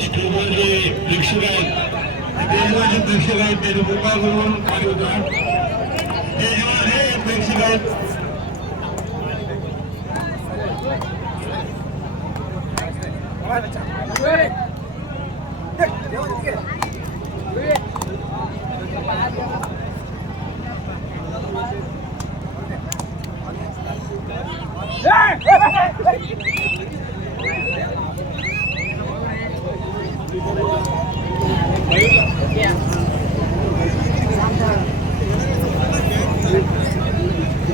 स्टेजवर जे प्रेक्षक आहेत स्टेजवर जे प्रेक्षक आहेत ते कृपा करून खाली उतरा स्टेजवर जे प्रेक्षक आहेत माननीय अजितदादा कासकर यांच्याकडून या स्पर्धेसाठी जो तृतीय क्रमांकाचा जो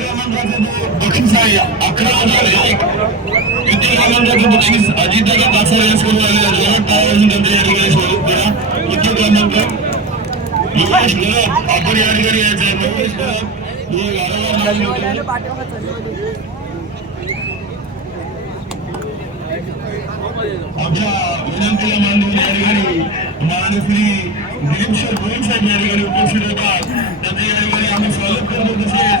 बक्षीस आहे अकरा हजार एक तृतीय क्रमांकाचं बक्षीस अजितदादा कासकर यांच्याकडून आलेलं आहे जोरात टाळ्या वाजून त्यांचं या ठिकाणी स्वागत करा तृतीय क्रमांक योगेश गरब आपण या ठिकाणी यायचं आहे योगेश गरब विनंतीला मान या ठिकाणी साहेब या ठिकाणी उपस्थित होतात त्यांचं या ठिकाणी आम्ही स्वागत करतो तसेच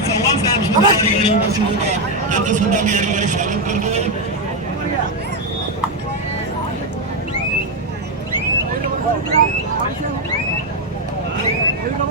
चव्हाण साहेब सुद्धा या ठिकाणी उपस्थित होतात त्यांचं सुद्धा मी या ठिकाणी स्वागत करतो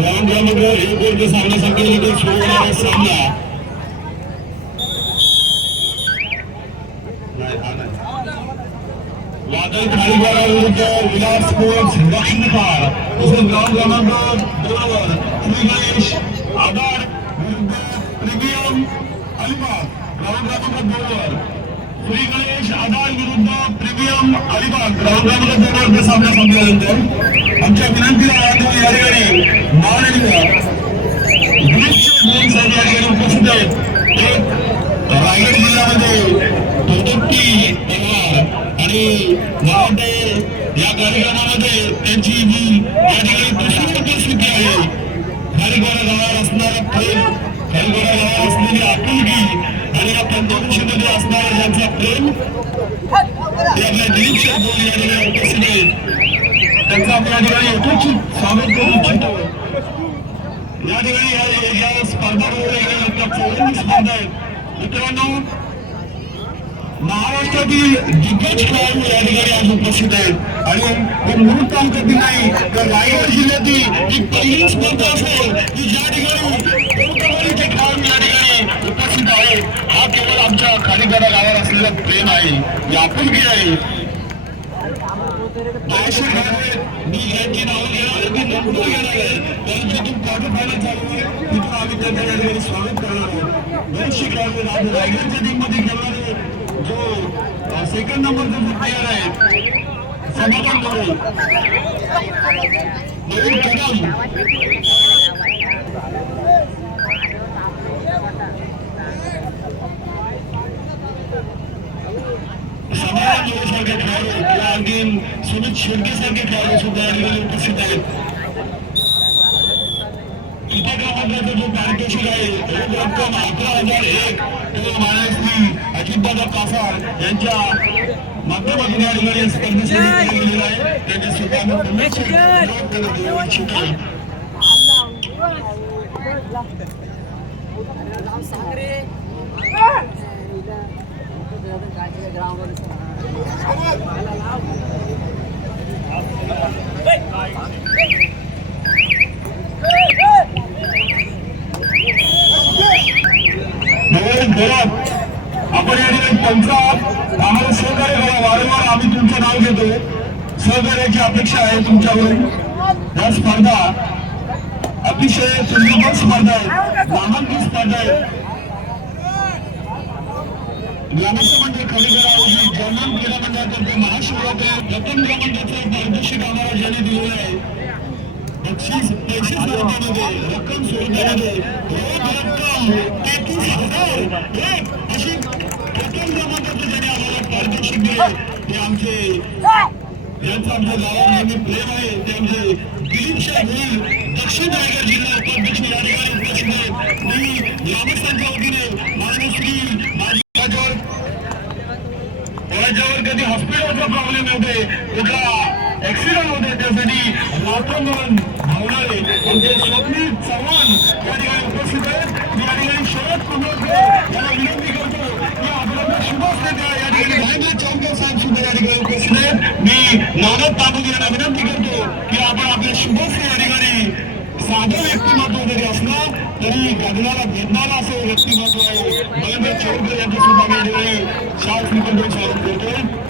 ग्राउंड क्रमांक एक गोल का सामना संपल्यानंतर सुरू होणारा सामना. नाही, हा नाही. वादळ खालीबारा विरुद्ध विलास स्पोर्ट्स लक्ष्मीपार तसेच ग्राउंड क्रमांक दोनवर श्री गणेश आधार विरुद्ध प्रीमियम अलिबाग. ग्राउंड क्रमांक दोनवर श्री गणेश आधार विरुद्ध प्रीमियम अलिबाग. ग्राउंड क्रमांक दोनवर ते सामना संपल्यानंतर आमच्या विनंतीला आवाज या ठिकाणी माननीय साहेब या ठिकाणी उपस्थित आहेत रायगड जिल्ह्यामध्ये तोदप्पी आणि मला या कार्यक्रमामध्ये त्यांची जी या ठिकाणी प्रचंड उपस्थिती आहे. खारीगोरा गावावर असणारा प्रेम खारीगोरा गावावर असलेली आपुलकी आणि या पंचकृषीमध्ये असणारा ज्यांचा प्रेम ते आपल्या या ठिकाणी उपस्थित आहेत. त्यांचा आपण या ठिकाणी यथोचित स्वागत करू इच्छितो या ठिकाणी या स्पर्धा बरोबर चौरंगी स्पर्धा आहेत मित्रांनो महाराष्ट्रातील दिग्गज खेळाडू या ठिकाणी आज उपस्थित आहेत. आणि हे म्हणून काम करतील नाही तर रायगड जिल्ह्यातील ही पहिली स्पर्धा असेल की ज्या ठिकाणी कोणत्यावरीचे खेळाडू या ठिकाणी उपस्थित आहेत हा केवळ आमच्या खारीगडा गावावर असलेला प्रेम आहे. ही आपुलकी आहे. बरेचसे खेळाडू मी यांची नावं घेणार ती नंतर घेणार आहे. परंतु जिथून quarter final चालू आहे, तिथून आम्ही त्यांच्या या ठिकाणी स्वागत करणार आहोत. बरेचसे खेळाडू आज रायगडच्या टीममध्ये खेळणारे जो सेकंड नंबरचा जो प्लेअर आहे समाधान करून नवीन कदम समाधान जोडीसारखे आणखी सुमित शेळके सारखे खेळाडू सुद्धा या ठिकाणी उपस्थित आहेत. तृतीय क्रमांकाचा जो पारितोषिक आहे रक्कम अकरा हजार एक तो महाराष्ट्री अजितदादा कासार यांच्या माध्यमातून या ठिकाणी या स्पर्धेसाठी केलं गेलेलं आहे. त्यांचे सुद्धा इच्छितो नवीन घरात आपण या ठिकाणी पंचा आम्हाला सहकार्य करा. वारंवार आम्ही तुमचं नाव घेतो. सहकार्याची अपेक्षा आहे तुमच्याकडून या स्पर्धा अतिशय सुंदर स्पर्धा आहे. नामांकित स्पर्धा आहे. ग्रामस्थमंत्री मंडळ खरेदीला जर्मन क्रीडा मंडळातर्फे महाशिवरात्री प्रथम क्रमांकाचं मार्गदर्शक आम्हाला ज्यांनी दिलेलं आहे. बक्षीस पैसे स्वरूपामध्ये रक्कम स्वरूपामध्ये रोख रक्कम तेहतीस हजार एक अशी प्रथम क्रमांकाचं ज्यांनी आम्हाला पारितोषिक दिले ते आमचे यांचं आमच्या गावात नेहमी प्रेम आहे ते आमचे दिलीप शाह भोईर दक्षिण रायगड जिल्हा उपाध्यक्ष या ठिकाणी उपस्थित आहेत. मी ग्रामस्थांच्या वतीने माननीय श्री माजी कधी हॉस्पिटलचा प्रॉब्लेम होते कुठला ऍक्सिडेंट होते त्यासाठी लातूरमधून धावणारे आमचे स्वप्नी चव्हाण या ठिकाणी उपस्थित आहेत. मी या ठिकाणी शरद कुंभळकर यांना विनंती करतो की आपल्याला शुभच द्या. या ठिकाणी महेंद्र चौकर साहेब सुद्धा या ठिकाणी उपस्थित आहेत. मी नवनाथ तांबे यांना विनंती करतो की आपण आपल्या शुभस्थ या ठिकाणी साधं व्यक्तिमत्व जरी असलं तरी गगनाला भेदणारा असं व्यक्तिमत्व आहे. मला मी चौधरी यांची सुद्धा वेळोवेळी शाळा करतो